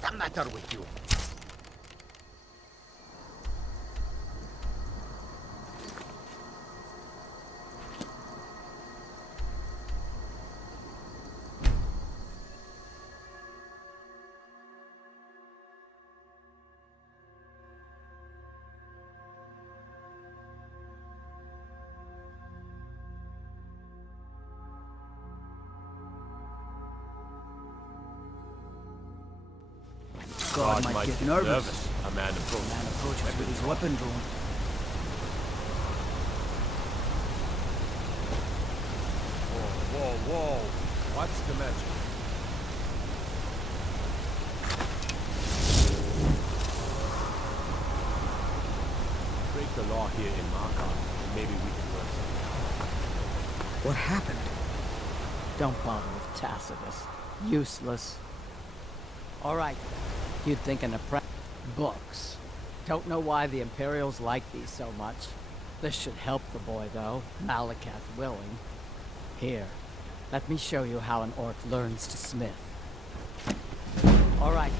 What's the matter with you? God might get nervous. A man approaches with his weapon drawn. Whoa. What's the matter? Break the law here in Markov, and maybe we can learn something. What happened? Don't bother with Tacitus. Useless. All right. You'd think an apprentice... Books. Don't know why the Imperials like these so much. This should help the boy, though. Malakath willing. Here. Let me show you how an orc learns to smith. All right.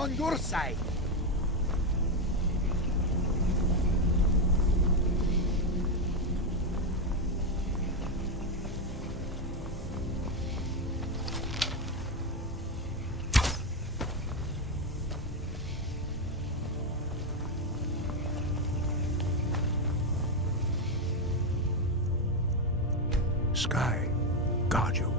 I'm on your side. Sky, guard you.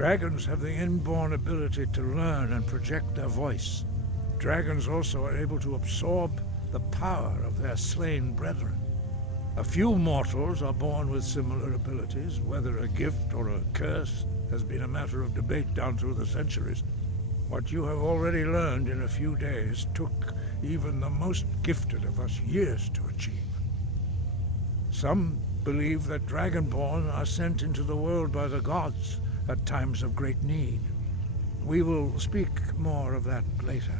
Dragons have the inborn ability to learn and project their voice. Dragons also are able to absorb the power of their slain brethren. A few mortals are born with similar abilities. Whether a gift or a curse has been a matter of debate down through the centuries. What you have already learned in a few days took even the most gifted of us years to achieve. Some believe that Dragonborn are sent into the world by the gods at times of great need. We will speak more of that later,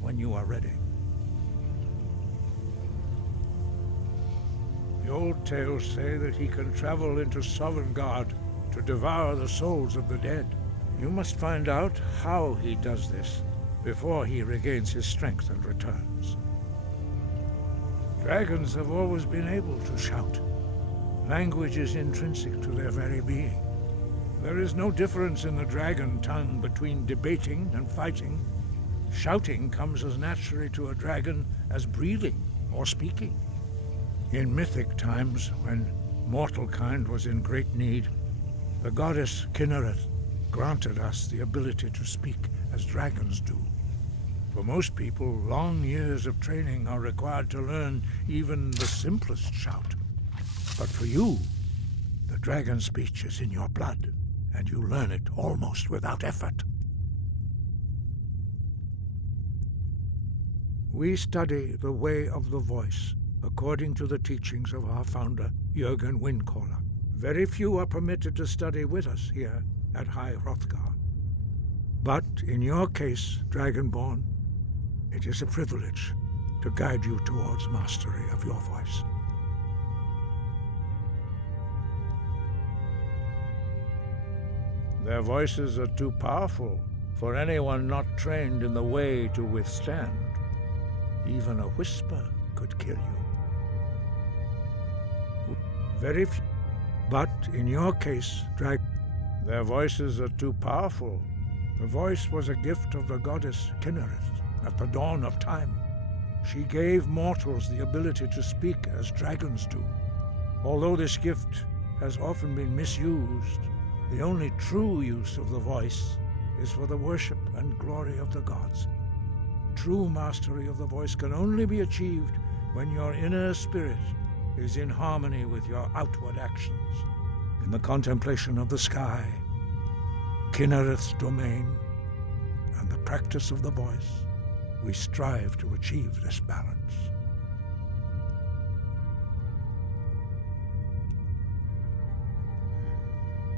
when you are ready. The old tales say that he can travel into Sovngarde to devour the souls of the dead. You must find out how he does this before he regains his strength and returns. Dragons have always been able to shout. Language is intrinsic to their very being. There is no difference in the dragon tongue between debating and fighting. Shouting comes as naturally to a dragon as breathing or speaking. In mythic times, when mortal kind was in great need, the goddess Kinnereth granted us the ability to speak as dragons do. For most people, long years of training are required to learn even the simplest shout. But for you, the dragon speech is in your blood, and you learn it almost without effort. We study the way of the voice, according to the teachings of our founder, Jürgen Windcaller. Very few are permitted to study with us here at High Hrothgar. But in your case, Dragonborn, it is a privilege to guide you towards mastery of your voice. Their voices are too powerful for anyone not trained in the way to withstand. Even a whisper could kill you. Very few. But in your case, their voices are too powerful. The voice was a gift of the goddess Kinnereth at the dawn of time. She gave mortals the ability to speak as dragons do. Although this gift has often been misused, the only true use of the voice is for the worship and glory of the gods. True mastery of the voice can only be achieved when your inner spirit is in harmony with your outward actions. In the contemplation of the sky, Kinnereth's domain, and the practice of the voice, we strive to achieve this balance.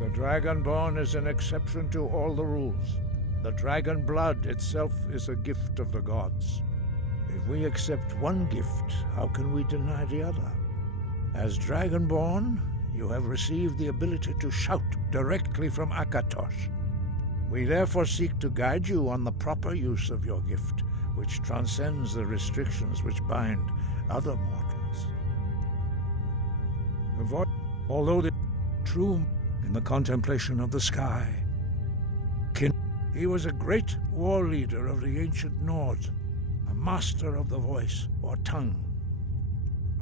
The Dragonborn is an exception to all the rules. The dragon blood itself is a gift of the gods. If we accept one gift, how can we deny the other? As Dragonborn, you have received the ability to shout directly from Akatosh. We therefore seek to guide you on the proper use of your gift, which transcends the restrictions which bind other mortals. The voice, although the true in the contemplation of the sky, he was a great war leader of the ancient Nords, a master of the voice or tongue.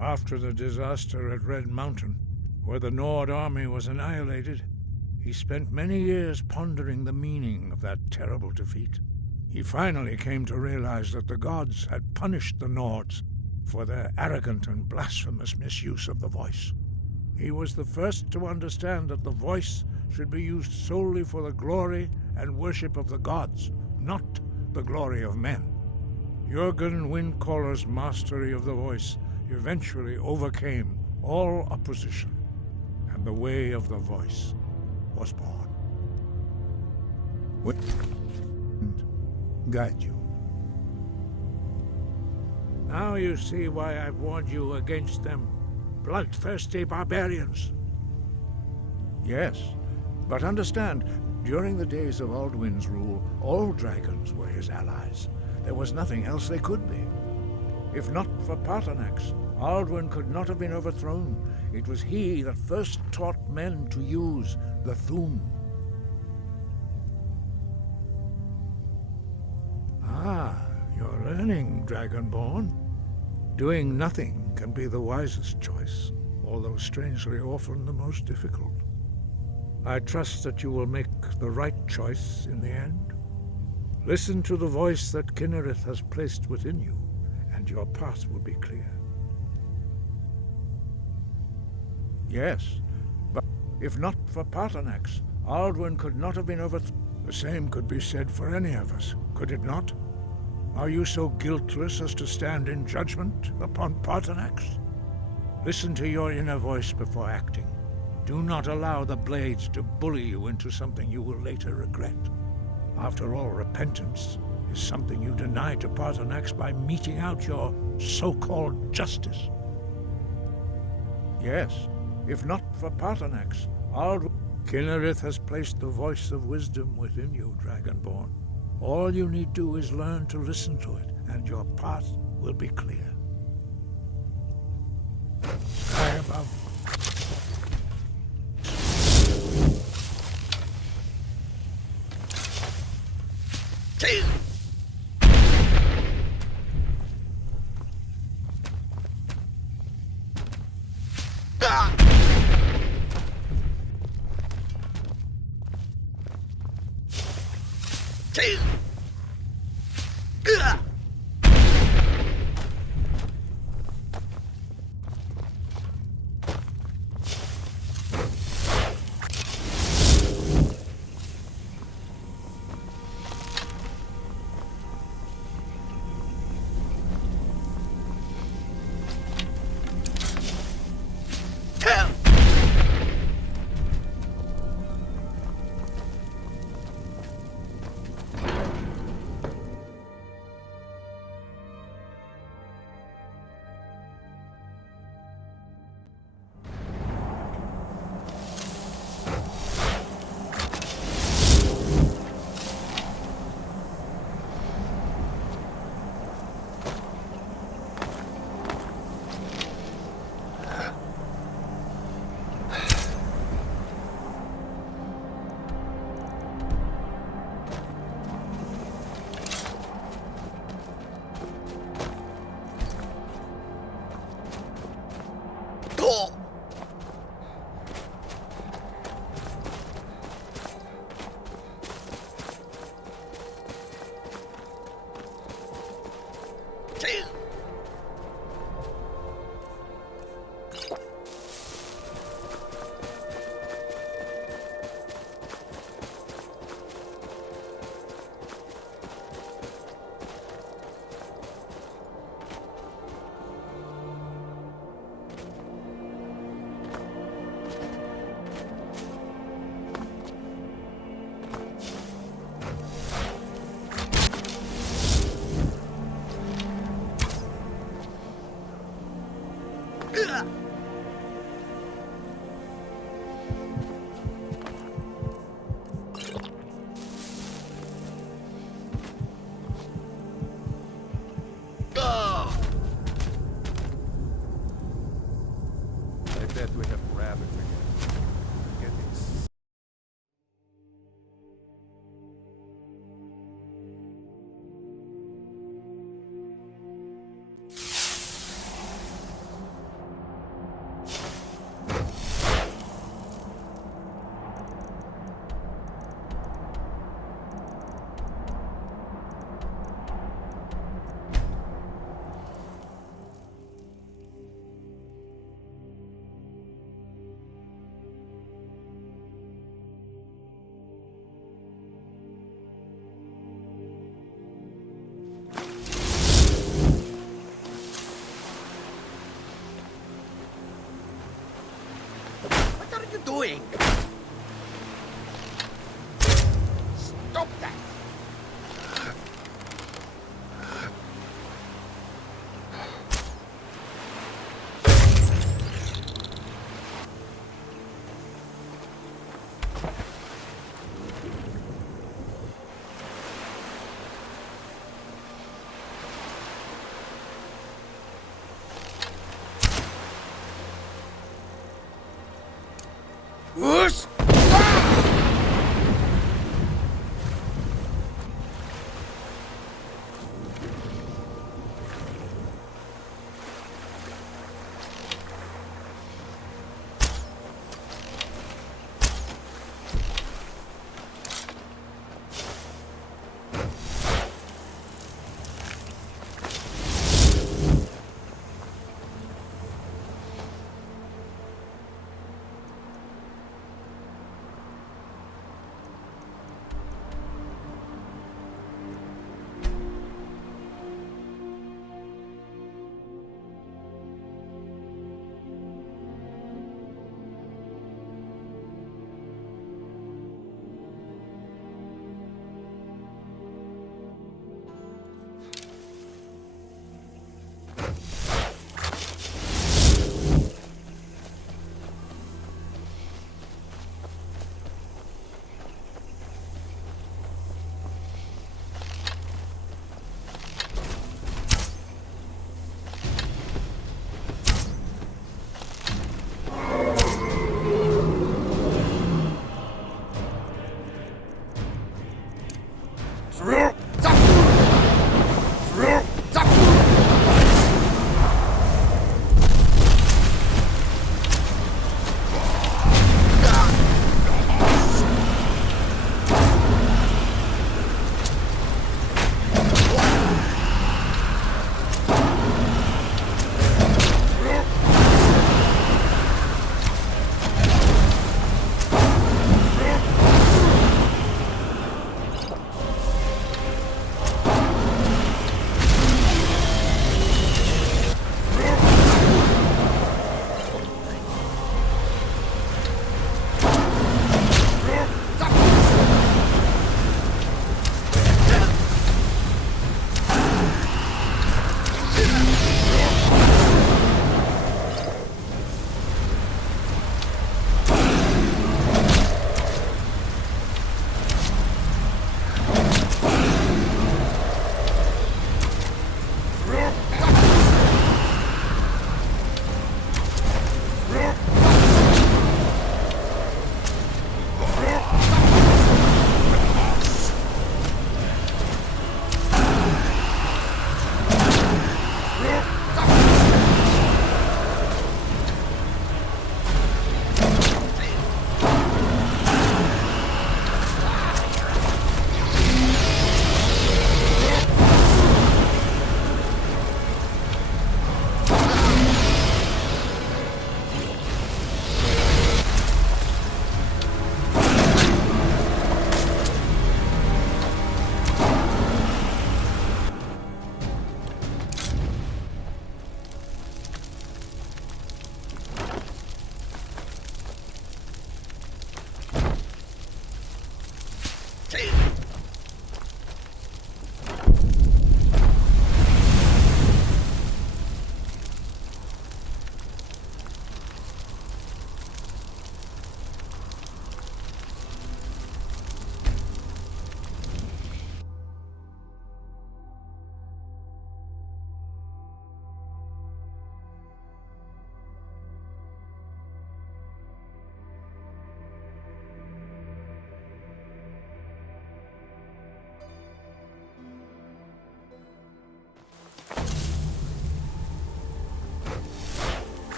After the disaster at Red Mountain, where the Nord army was annihilated, he spent many years pondering the meaning of that terrible defeat. He finally came to realize that the gods had punished the Nords for their arrogant and blasphemous misuse of the voice. He was the first to understand that the voice should be used solely for the glory and worship of the gods, not the glory of men. Jürgen Windcaller's mastery of the voice eventually overcame all opposition, and the way of the voice was born. And guide you. Now you see why I've warned you against them bloodthirsty barbarians. Yes, but understand, During the days of Alduin's rule, all dragons were his allies. There was nothing else they could be. If not for Paarthurnax, Alduin could not have been overthrown. It was he that first taught men to use the Thu'um. Ah, you're learning, Dragonborn. Doing nothing can be the wisest choice, although strangely often the most difficult. I trust that you will make the right choice in the end. Listen to the voice that Kynareth has placed within you, and your path will be clear. Yes, but if not for Paarthurnax, Alduin could not have been overthrown. The same could be said for any of us, could it not? Are you so guiltless as to stand in judgment upon Paarthurnax? Listen to your inner voice before acting. Do not allow the Blades to bully you into something you will later regret. After all, repentance is something you deny to Paarthurnax by meting out your so-called justice. Yes, if not for Paarthurnax, Kynareth has placed the voice of wisdom within you, Dragonborn. All you need do is learn to listen to it, and your path will be clear. Sky above. Whoosh!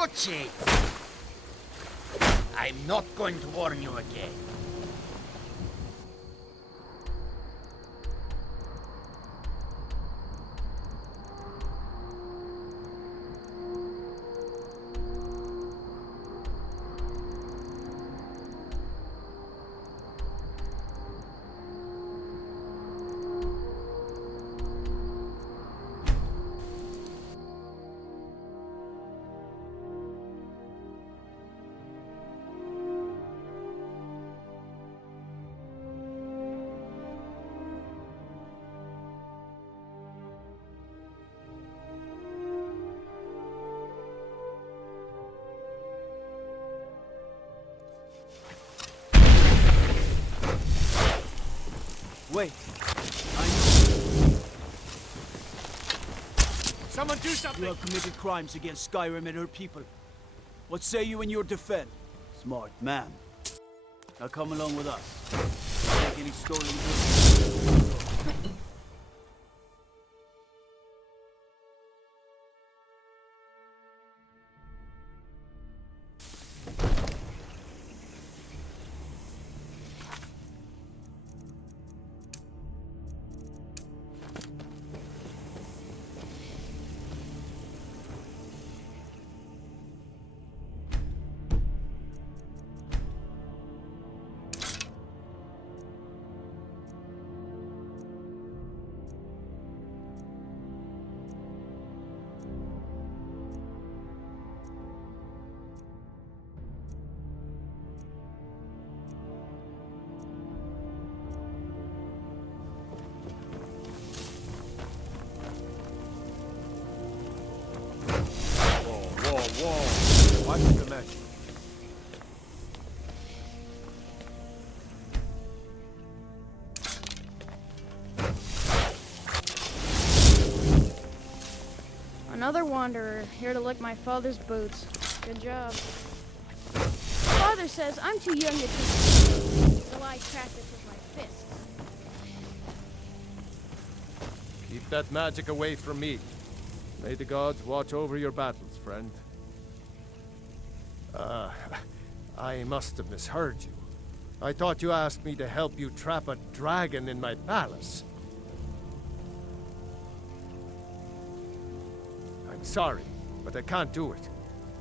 Watch it! I'm not going to warn you again. Wait. I know Someone do you something! have committed crimes against Skyrim and her people. What say you in your defense? Smart man. Now come along with us. Take any stolen goods. Whoa. Watch the match. Another wanderer, here to lick my father's boots. Good job. Father says I'm too young to teach, so I practice with my fists. Keep that magic away from me. May the gods watch over your battles, friend. I must have misheard you. I thought you asked me to help you trap a dragon in my palace. I'm sorry, but I can't do it.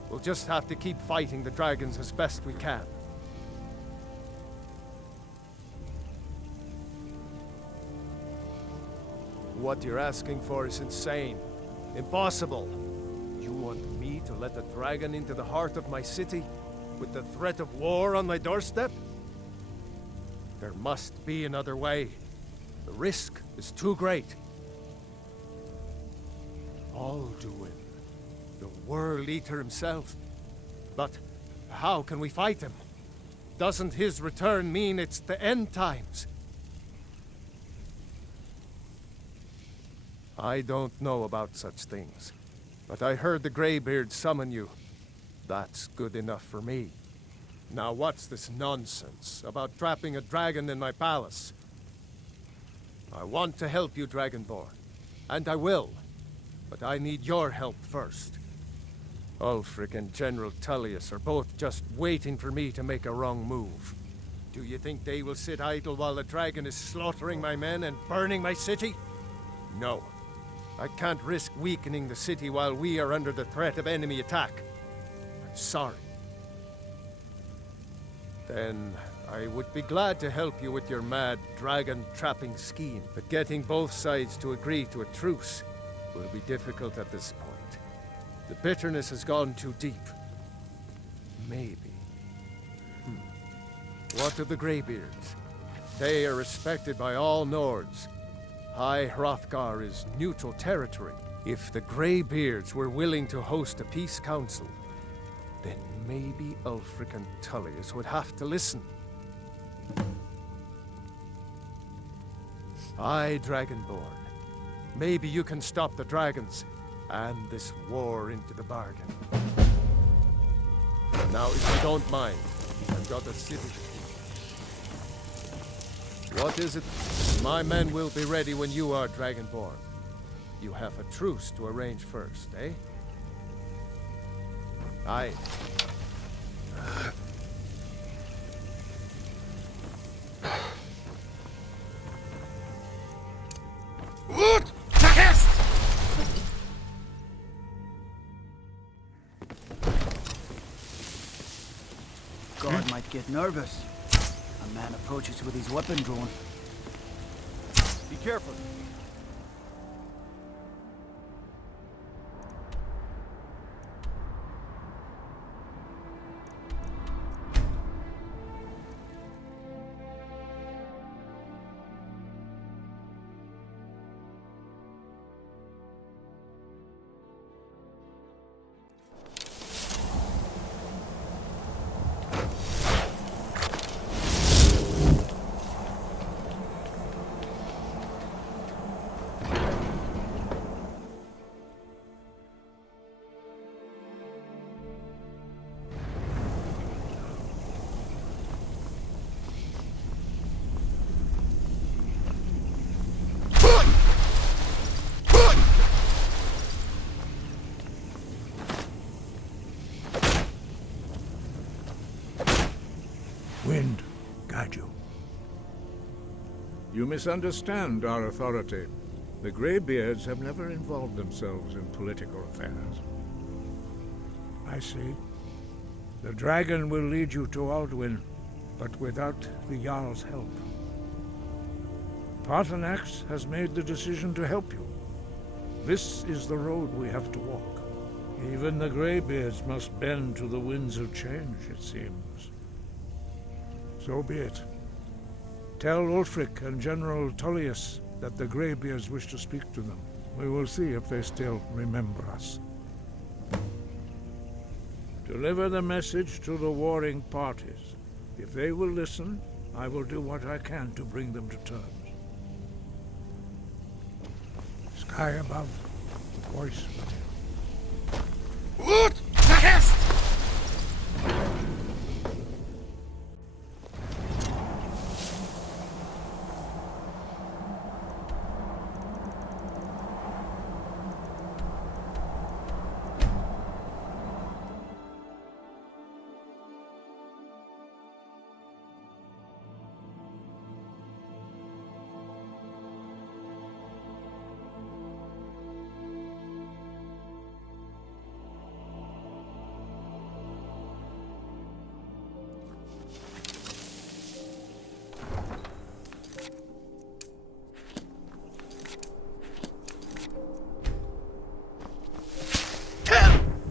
We'll just have to keep fighting the dragons as best we can. What you're asking for is insane. Impossible. You want me to let a dragon into the heart of my city, with the threat of war on my doorstep? There must be another way. The risk is too great. Alduin, the World Eater himself. But how can we fight him? Doesn't his return mean it's the end times? I don't know about such things, but I heard the Greybeard summon you. That's good enough for me. Now what's this nonsense about trapping a dragon in my palace? I want to help you, Dragonborn, and I will, but I need your help first. Ulfric and General Tullius are both just waiting for me to make a wrong move. Do you think they will sit idle while the dragon is slaughtering my men and burning my city? No. I can't risk weakening the city while we are under the threat of enemy attack. I'm sorry. Then I would be glad to help you with your mad dragon-trapping scheme, but getting both sides to agree to a truce will be difficult at this point. The bitterness has gone too deep. Maybe. What of the Greybeards? They are respected by all Nords. High Hrothgar is neutral territory. If the Greybeards were willing to host a peace council, then maybe Ulfric and Tullius would have to listen. Aye, Dragonborn. Maybe you can stop the dragons, and this war into the bargain. Now, if you don't mind, I've got a city. What is it? My men will be ready when you are, Dragonborn. You have a truce to arrange first, eh? Aye. What? Vergesst! God might get nervous. A man approaches with his weapon drawn. Be careful. You misunderstand our authority. The Greybeards have never involved themselves in political affairs. I see. The dragon will lead you to Alduin, but without the Jarl's help. Paarthurnax has made the decision to help you. This is the road we have to walk. Even the Greybeards must bend to the winds of change, it seems. So be it. Tell Ulfric and General Tullius that the Greybeards wish to speak to them. We will see if they still remember us. Deliver the message to the warring parties. If they will listen, I will do what I can to bring them to terms. Sky above, the voice within. Ut! Vergesst!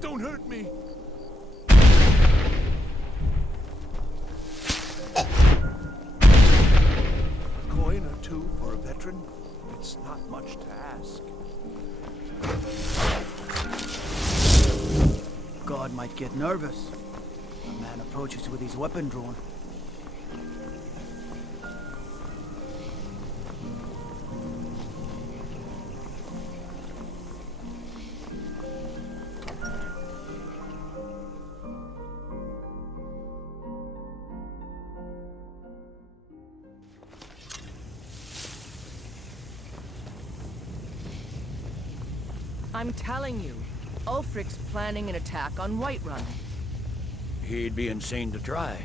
Don't hurt me! A coin or two for a veteran? It's not much to ask. God might get nervous. A man approaches with his weapon drawn. I'm telling you, Ulfric's planning an attack on Whiterun. He'd be insane to try.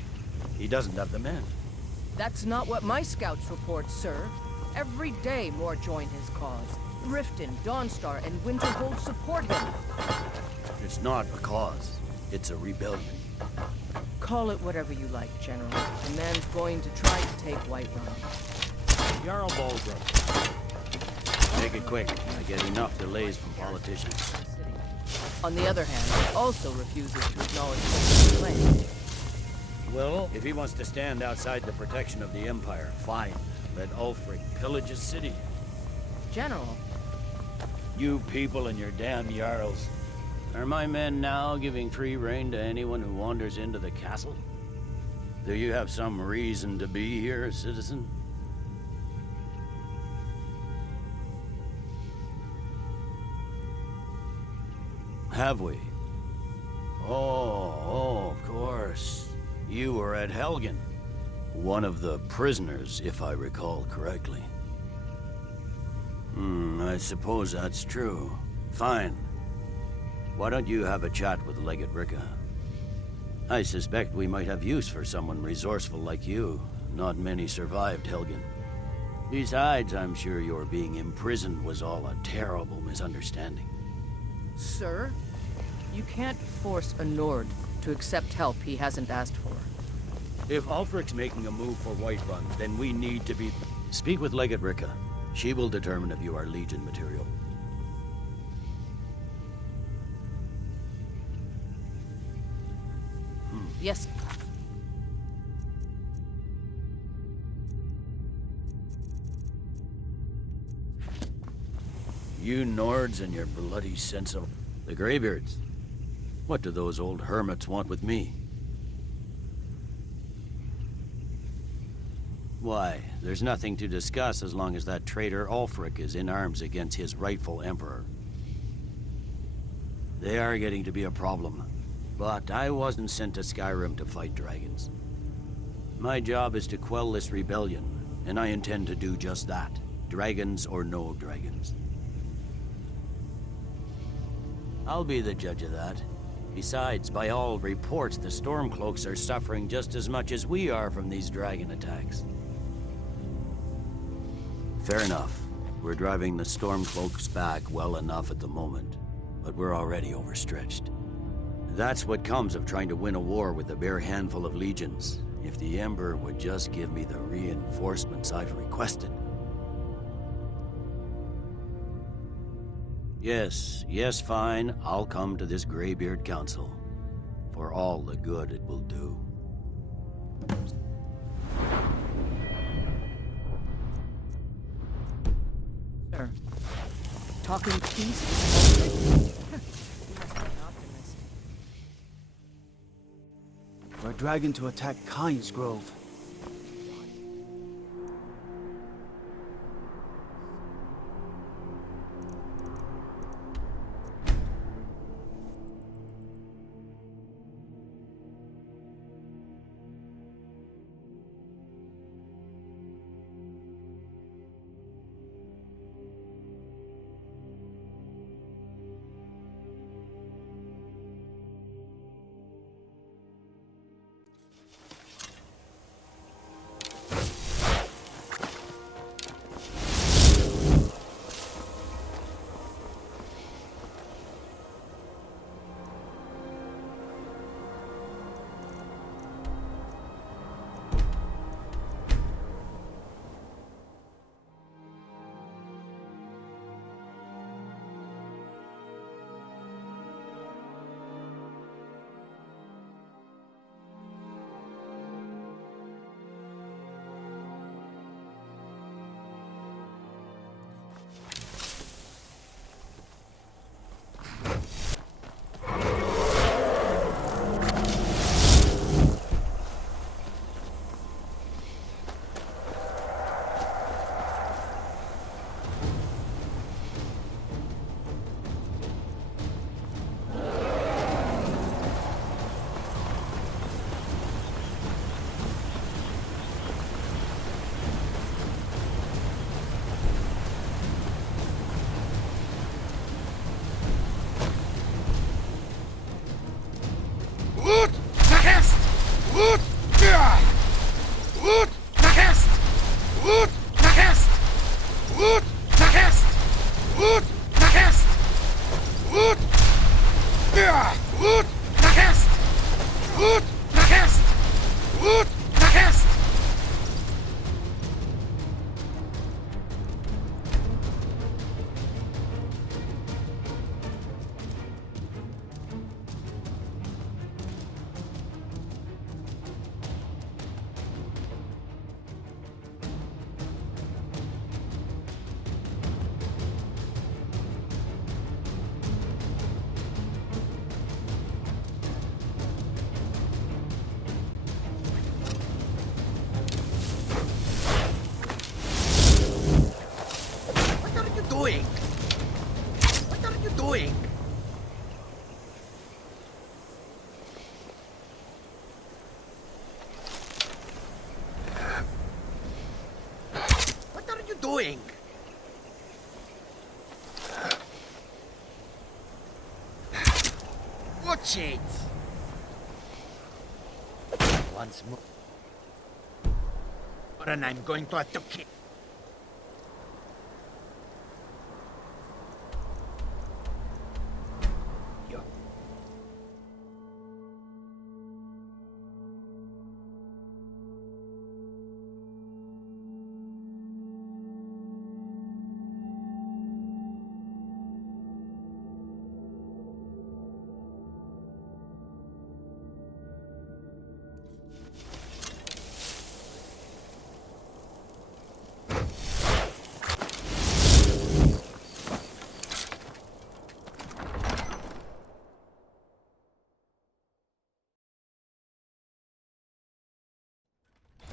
He doesn't have the men. That's not what my scouts report, sir. Every day more join his cause. Riften, Dawnstar, and Winterhold support him. It's not a cause. It's a rebellion. Call it whatever you like, General. The man's going to try to take Whiterun. Jarl Baldrum. Make it quick. I get enough delays from politicians. On the other hand, he also refuses to acknowledge Ulfric's claim. Well, if he wants to stand outside the protection of the Empire, fine. Let Ulfric pillage his city. General, You people and your damn Jarls. Are my men now giving free rein to anyone who wanders into the castle? Do you have some reason to be here, citizen? Have we? Oh, of course. You were at Helgen. One of the prisoners, if I recall correctly. I suppose that's true. Fine. Why don't you have a chat with Legate Ricka? I suspect we might have use for someone resourceful like you. Not many survived Helgen. Besides, I'm sure your being imprisoned was all a terrible misunderstanding. sir, you can't force a Nord to accept help he hasn't asked for. If Ulfric's making a move for Whiterun, then we need to be... Speak with Legate Ricka. She will determine if you are Legion material. Yes. You Nords and your bloody sense of... The Greybeards. What do those old hermits want with me? Why, there's nothing to discuss as long as that traitor Ulfric is in arms against his rightful emperor. They are getting to be a problem. But I wasn't sent to Skyrim to fight dragons. My job is to quell this rebellion, and I intend to do just that. Dragons or no dragons. I'll be the judge of that. Besides, by all reports, the Stormcloaks are suffering just as much as we are from these dragon attacks. Fair enough. We're driving the Stormcloaks back well enough at the moment, but we're already overstretched. That's what comes of trying to win a war with a bare handful of legions. If the Emperor would just give me the reinforcements I've requested. Yes, fine. I'll come to this Greybeard Council. For all the good it will do. Sir, talking peace? You must be an optimist. For a dragon to attack Kyne's Grove. Doing? Watch it! Once more. And I'm going to attack it.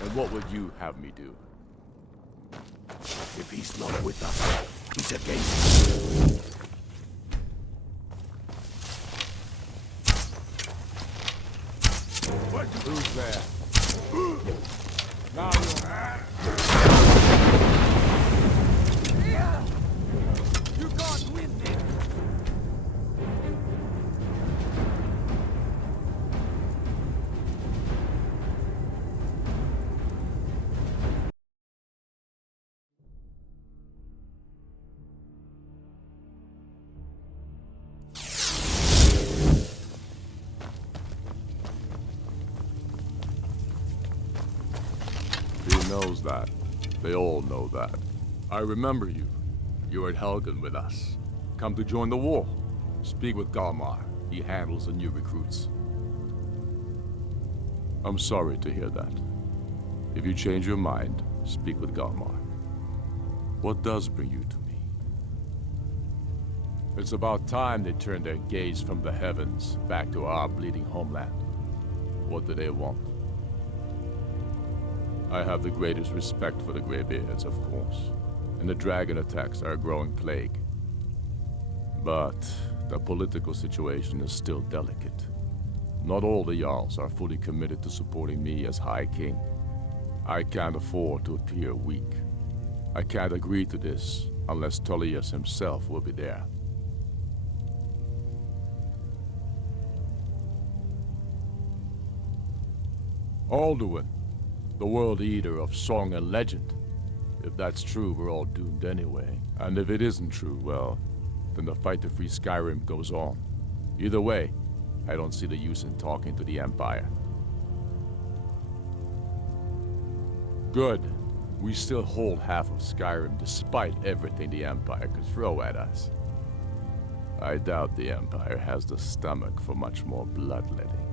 And what would you have me do? If he's not with us, he's against us. Who's there? Now you can't win this. knows that. They all know that. I remember you. You were at Helgen with us. Come to join the war. Speak with Galmar. He handles the new recruits. I'm sorry to hear that. If you change your mind, speak with Galmar. What does bring you to me? It's about time they turned their gaze from the heavens back to our bleeding homeland. What do they want? I have the greatest respect for the Greybeards, of course, and the dragon attacks are a growing plague. But the political situation is still delicate. Not all the Jarls are fully committed to supporting me as High King. I can't afford to appear weak. I can't agree to this unless Tullius himself will be there. Alduin, the World Eater of song and legend. If that's true, we're all doomed anyway. And if it isn't true, well, then the fight to free Skyrim goes on. Either way, I don't see the use in talking to the Empire. Good. We still hold half of Skyrim despite everything the Empire could throw at us. I doubt the Empire has the stomach for much more bloodletting.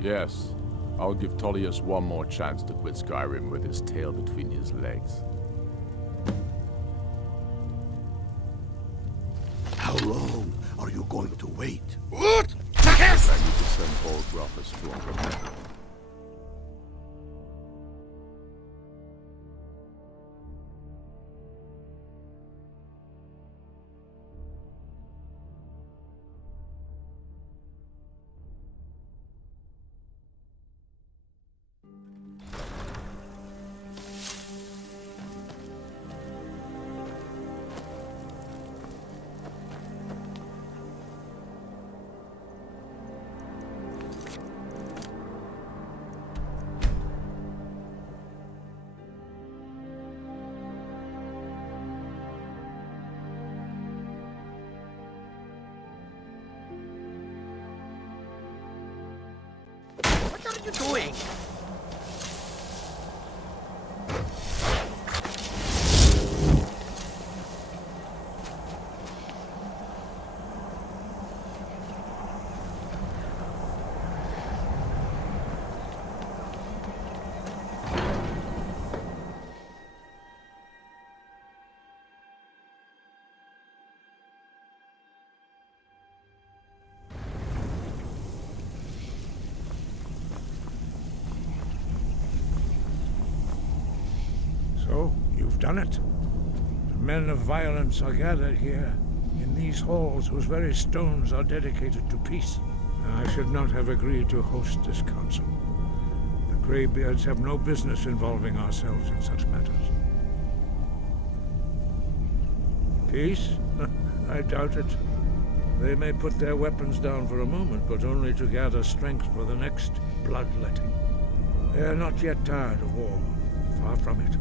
Yes, I'll give Tullius one more chance to quit Skyrim with his tail between his legs. How long are you going to wait? What? I need to send Bolgraf a stronger man. What are you doing? So, you've done it. The men of violence are gathered here, in these halls whose very stones are dedicated to peace. I should not have agreed to host this council. The Greybeards have no business involving ourselves in such matters. Peace? I doubt it. They may put their weapons down for a moment, but only to gather strength for the next bloodletting. They are not yet tired of war. Far from it.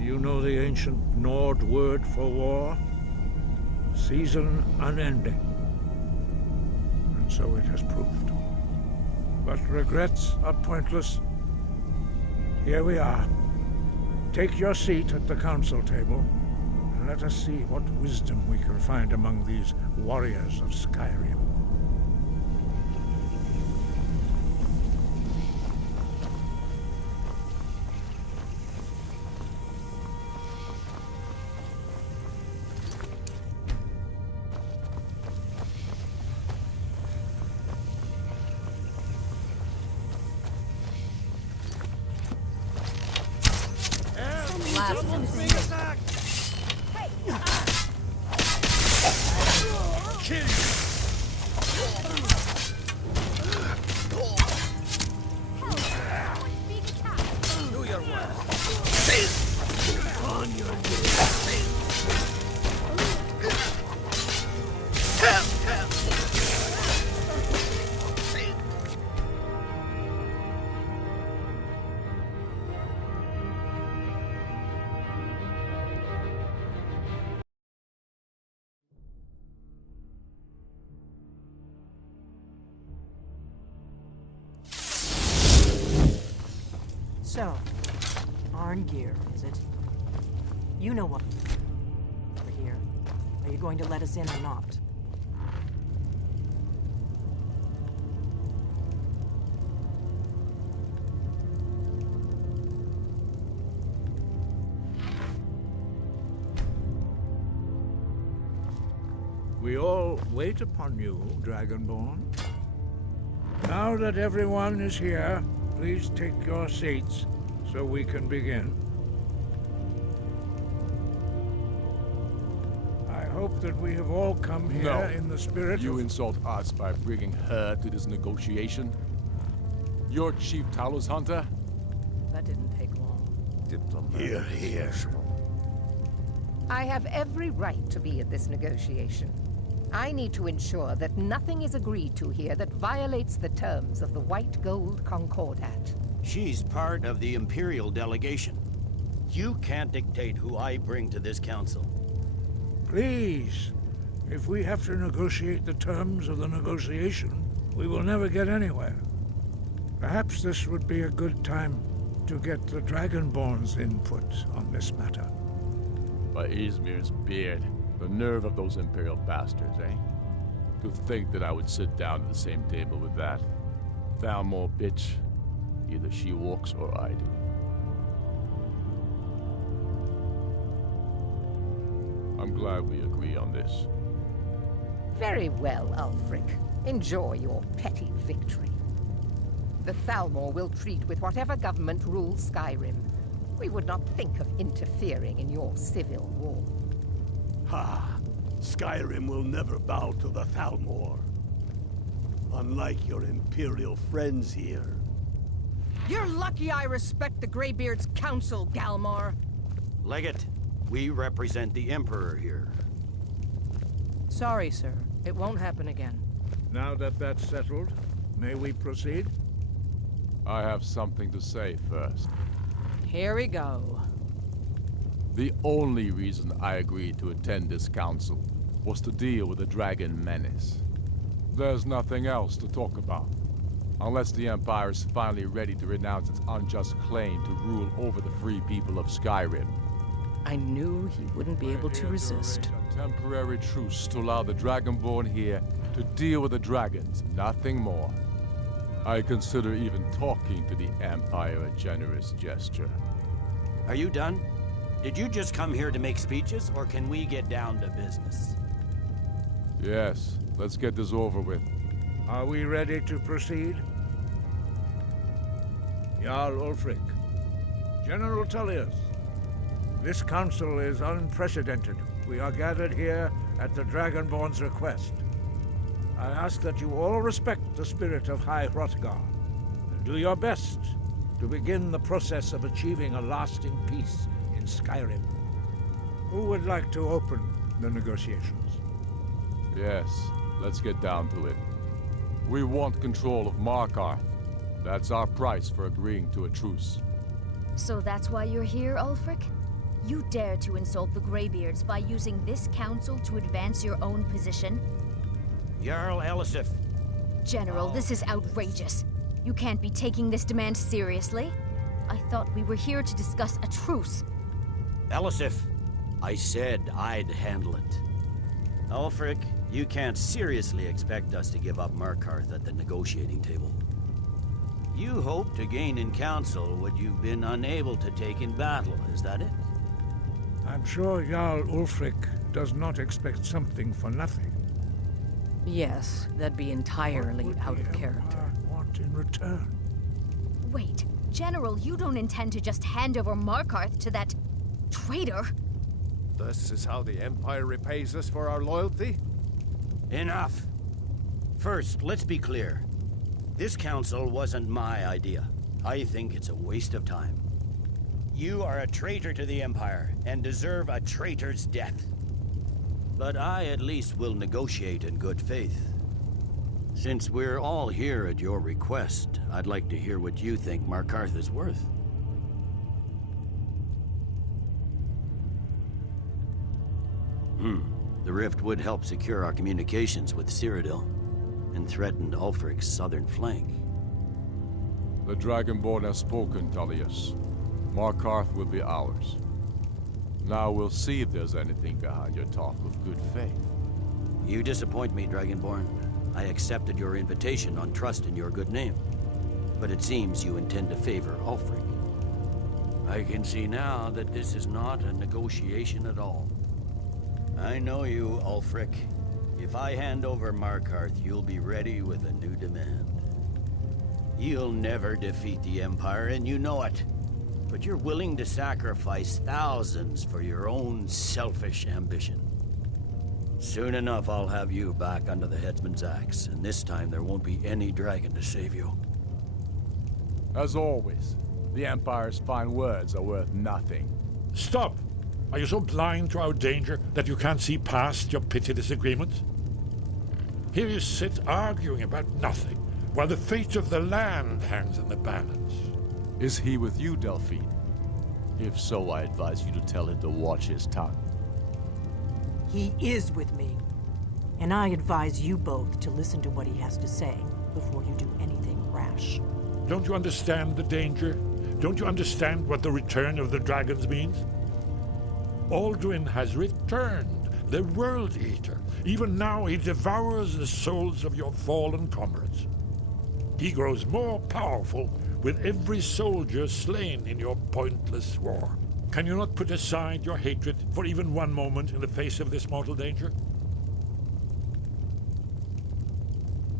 You know the ancient Nord word for war? Season unending. And so it has proved. But regrets are pointless. Here we are. Take your seat at the council table, and let us see what wisdom we can find among these warriors of Skyrim. So, Arngeir, is it? You know what we're here. Are you going to let us in or not? We all wait upon you, Dragonborn. Now that everyone is here, please take your seats so we can begin. I hope that we have all come here in the spirit You of... insult us by bringing her to this negotiation? You're Chief Talos Hunter? That didn't take long. Here, here. I have every right to be at this negotiation. I need to ensure that nothing is agreed to here that violates the terms of the White Gold Concordat. She's part of the Imperial delegation. You can't dictate who I bring to this council. Please, if we have to negotiate the terms of the negotiation, we will never get anywhere. Perhaps this would be a good time to get the Dragonborn's input on this matter. By Izmir's beard. The nerve of those Imperial bastards, eh? To think that I would sit down at the same table with that. Thalmor bitch. Either she walks or I do. I'm glad we agree on this. Very well, Ulfric. Enjoy your petty victory. The Thalmor will treat with whatever government rules Skyrim. We would not think of interfering in your civil war. Ha! Skyrim will never bow to the Thalmor. Unlike your Imperial friends here. You're lucky I respect the Greybeard's counsel, Galmar. Legate, we represent the Emperor here. Sorry, sir. It won't happen again. Now that that's settled, may we proceed? I have something to say first. Here we go. The only reason I agreed to attend this council was to deal with the dragon menace. There's nothing else to talk about. Unless the Empire is finally ready to renounce its unjust claim to rule over the free people of Skyrim. I knew he wouldn't be able to resist. A temporary truce to allow the Dragonborn here to deal with the dragons, nothing more. I consider even talking to the Empire a generous gesture. Are you done? Did you just come here to make speeches, or can we get down to business? Yes, let's get this over with. Are we ready to proceed? Jarl Ulfric, General Tullius, this council is unprecedented. We are gathered here at the Dragonborn's request. I ask that you all respect the spirit of High Hrothgar, and do your best to begin the process of achieving a lasting peace in Skyrim. Who would like to open the negotiations? Yes, let's get down to it. We want control of Markarth. That's our price for agreeing to a truce. So that's why you're here, Ulfric? You dare to insult the Greybeards by using this council to advance your own position? Jarl Elisif. General, this is outrageous. You can't be taking this demand seriously. I thought we were here to discuss a truce. Elisif, I said I'd handle it. Ulfric, you can't seriously expect us to give up Markarth at the negotiating table. You hope to gain in council what you've been unable to take in battle, is that it? I'm sure Jarl Ulfric does not expect something for nothing. Yes, that'd be entirely out of character. Want in return? Wait, General, you don't intend to just hand over Markarth to that traitor? This is how the Empire repays us for our loyalty? Enough! First, let's be clear. This council wasn't my idea. I think it's a waste of time. You are a traitor to the Empire, and deserve a traitor's death. But I at least will negotiate in good faith. Since we're all here at your request, I'd like to hear what you think Markarth is worth. The rift would help secure our communications with Cyrodiil, and threatened Ulfric's southern flank. The Dragonborn has spoken, Tullius. Markarth will be ours. Now we'll see if there's anything behind your talk of good faith. You disappoint me, Dragonborn. I accepted your invitation on trust in your good name. But it seems you intend to favor Ulfric. I can see now that this is not a negotiation at all. I know you, Ulfric. If I hand over Markarth, you'll be ready with a new demand. You'll never defeat the Empire, and you know it. But you're willing to sacrifice thousands for your own selfish ambition. Soon enough, I'll have you back under the headsman's axe, and this time there won't be any dragon to save you. As always, the Empire's fine words are worth nothing. Stop! Are you so blind to our danger that you can't see past your petty disagreements? Here you sit arguing about nothing, while the fate of the land hangs in the balance. Is he with you, Delphine? If so, I advise you to tell him to watch his tongue. He is with me. And I advise you both to listen to what he has to say before you do anything rash. Don't you understand the danger? Don't you understand what the return of the dragons means? Alduin has returned, the World Eater. Even now he devours the souls of your fallen comrades. He grows more powerful with every soldier slain in your pointless war. Can you not put aside your hatred for even one moment in the face of this mortal danger?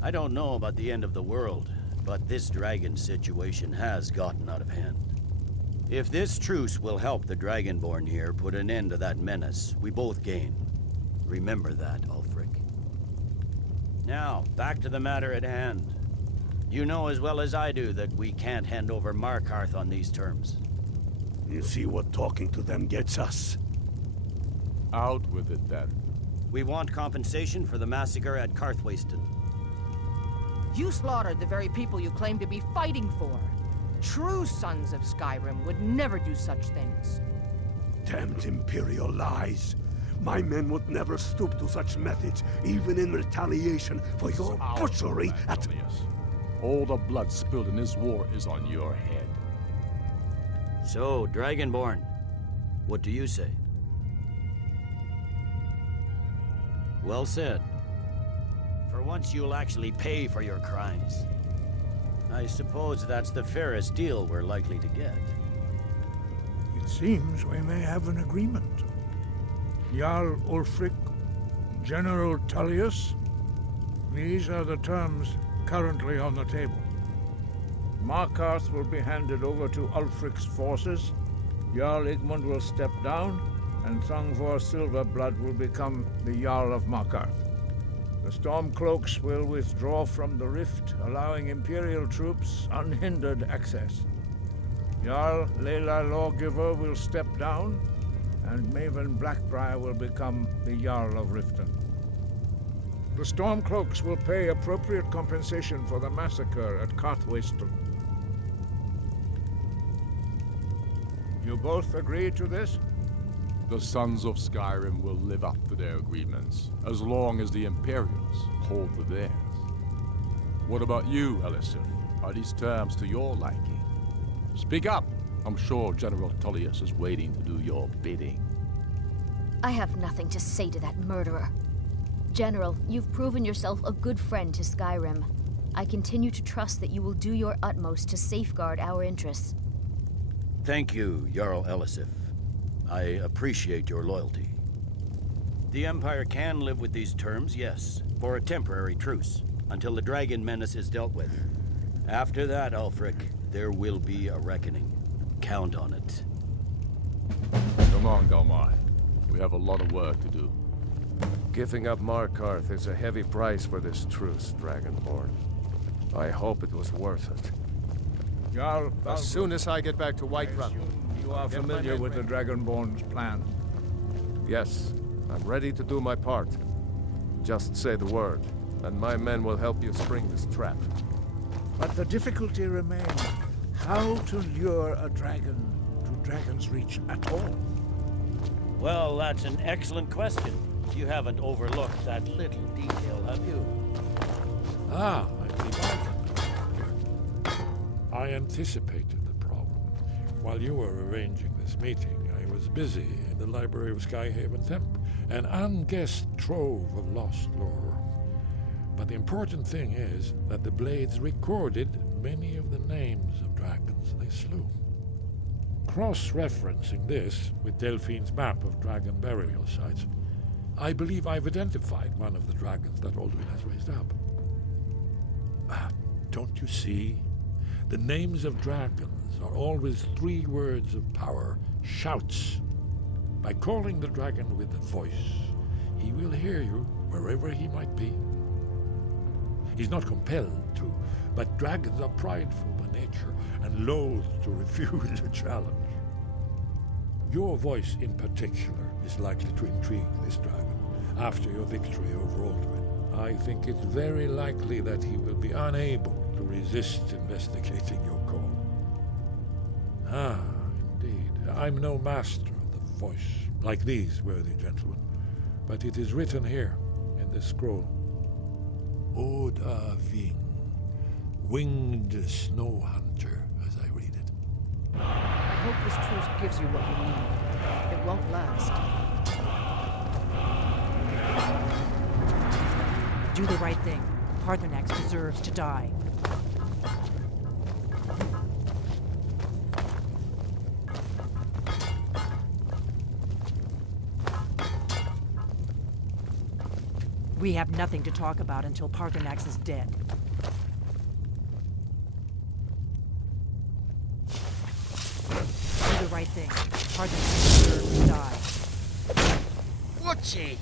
I don't know about the end of the world, but this dragon situation has gotten out of hand. If this truce will help the Dragonborn here put an end to that menace, we both gain. Remember that, Ulfric. Now, back to the matter at hand. You know as well as I do that we can't hand over Markarth on these terms. You see what talking to them gets us? Out with it, then. We want compensation for the massacre at Karthwasten. You slaughtered the very people you claim to be fighting for. True sons of Skyrim would never do such things. Damned Imperial lies. My men would never stoop to such methods, even in retaliation for your butchery at... All the blood spilled in this war is on your head. So, Dragonborn, what do you say? Well said. For once you'll actually pay for your crimes. I suppose that's the fairest deal we're likely to get. It seems we may have an agreement. Jarl Ulfric, General Tullius, these are the terms currently on the table. Markarth will be handed over to Ulfric's forces, Jarl Igmund will step down, and Thongvor Silverblood will become the Jarl of Markarth. The Stormcloaks will withdraw from the rift, allowing Imperial troops unhindered access. Jarl Layla Lawgiver will step down, and Maven Blackbriar will become the Jarl of Riften. The Stormcloaks will pay appropriate compensation for the massacre at Karthwasten. You both agree to this? The Sons of Skyrim will live up to their agreements, as long as the Imperials hold to theirs. What about you, Elisif? Are these terms to your liking? Speak up! I'm sure General Tullius is waiting to do your bidding. I have nothing to say to that murderer. General, you've proven yourself a good friend to Skyrim. I continue to trust that you will do your utmost to safeguard our interests. Thank you, Jarl Elisif. I appreciate your loyalty. The Empire can live with these terms, yes, for a temporary truce, until the dragon menace is dealt with. After that, Ulfric, there will be a reckoning. Count on it. Come on, Galmai. We have a lot of work to do. Giving up Markarth is a heavy price for this truce, Dragonborn. I hope it was worth it. Jarl, as soon as I get back to Whiterun. You are familiar with the Dragonborn's plan? Yes, I'm ready to do my part. Just say the word, and my men will help you spring this trap. But the difficulty remains how to lure a dragon to Dragon's Reach at all. Well, that's an excellent question. You haven't overlooked that little detail, have you? Ah, I believe I anticipated the problem. While you were arranging this meeting, I was busy in the library of Skyhaven Temp, an unguessed trove of lost lore. But the important thing is that the Blades recorded many of the names of dragons they slew. Cross-referencing this with Delphine's map of dragon burial sites, I believe I've identified one of the dragons that Alduin has raised up. Don't you see? The names of dragons are always 3 words of power, shouts. By calling the dragon with a voice, he will hear you wherever he might be. He's not compelled to, but dragons are prideful by nature and loath to refuse a challenge. Your voice in particular is likely to intrigue this dragon after your victory over Alduin. I think it's very likely that he will be unable to resist investigating your call. Ah, indeed. I'm no master of the voice, like these worthy gentlemen, but it is written here in this scroll. Oda Ving, winged snow hunter, as I read it. I hope this truce gives you what you need. It won't last. Do the right thing. Parthenax deserves to die. We have nothing to talk about until Parthenax is dead. Do the right thing. Parthenax deserves to die. Watch it!